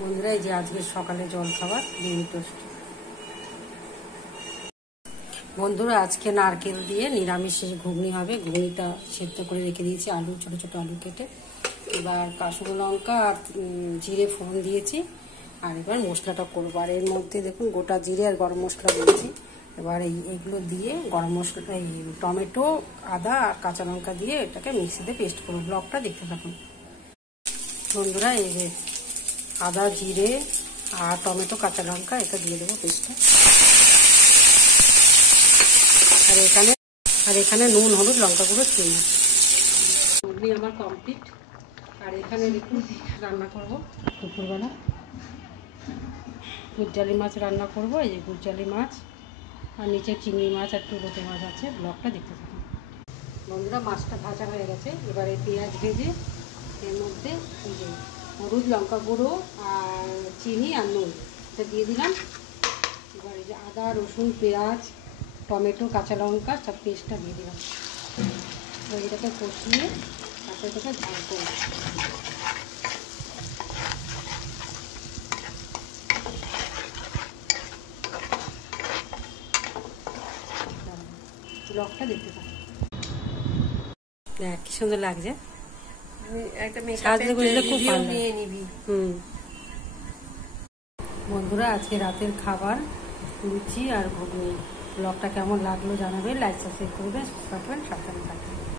বন্ধুরা, এই যে আজকে সকালে জল খাবার ডিম টোস্ট। বন্ধুরা, আজকে নারকেল দিয়ে নিরামিষের ঘুগনি হবে। ঘুগনিটা সেদ্ধ করে রেখে দিয়েছি, আলু ছোট ছোট আলু কেটে। এবার কাশুনো লঙ্কা আর জিরে ফোড়ন দিয়েছি। আর এবার মশলাটা করবো। আর এর মধ্যে দেখুন গোটা জিরে আর গরম মশলা দিয়েছি। এবার এইগুলো দিয়ে গরম মশলাটা, এই টমেটো, আদা আর কাঁচা লঙ্কা দিয়ে এটাকে মিক্সিতে পেস্ট করবো। ব্লগটা দেখতে থাকুন বন্ধুরা। এই যে আদা, জিরে আর টমেটো, কাঁচা লঙ্কা এটা দিয়ে দেবো পেস্টটা। আর এখানে নুন, হলুদ, লঙ্কা গুঁড়ো, চিনি। ঘুগনি আমার কমপ্লিট। আর এখানে দেখুন রান্না করবো দুপুরবেলা গুজ্জালি মাছ রান্না করবো। এই যে গুজ্জালি মাছ, আর নিচে চিংড়ি মাছ আর টুলোতে মাছ আছে। ব্লগটা দেখতে থাকুন বন্ধুরা। মাছটা ভাজা হয়ে গেছে। এবারে পেঁয়াজ ভেজে এর মধ্যে এই যে হলুদ, লঙ্কা গুঁড়ো আর চিনি আর নুন এটা দিয়ে দিলাম। এবার এই যে আদা, রসুন, পেঁয়াজ, টমেটো, কাঁচা লঙ্কা সব পেস্টটা দিয়ে দিলাম। এবার এটাকে কষিয়ে তারপরে এটাকে ঝাল করব। ব্লগটা দেখতে থাকুন। দেখ কি সুন্দর লাগছে। খুব ভালো নিবি। বন্ধুরা, আজকে রাতের খাবার লুচি আর ঘুগনি। ব্লগটা কেমন লাগলো জানাবেন, লাইক সাবস্ক্রাইব করবেন, সাবধানে থাকবেন।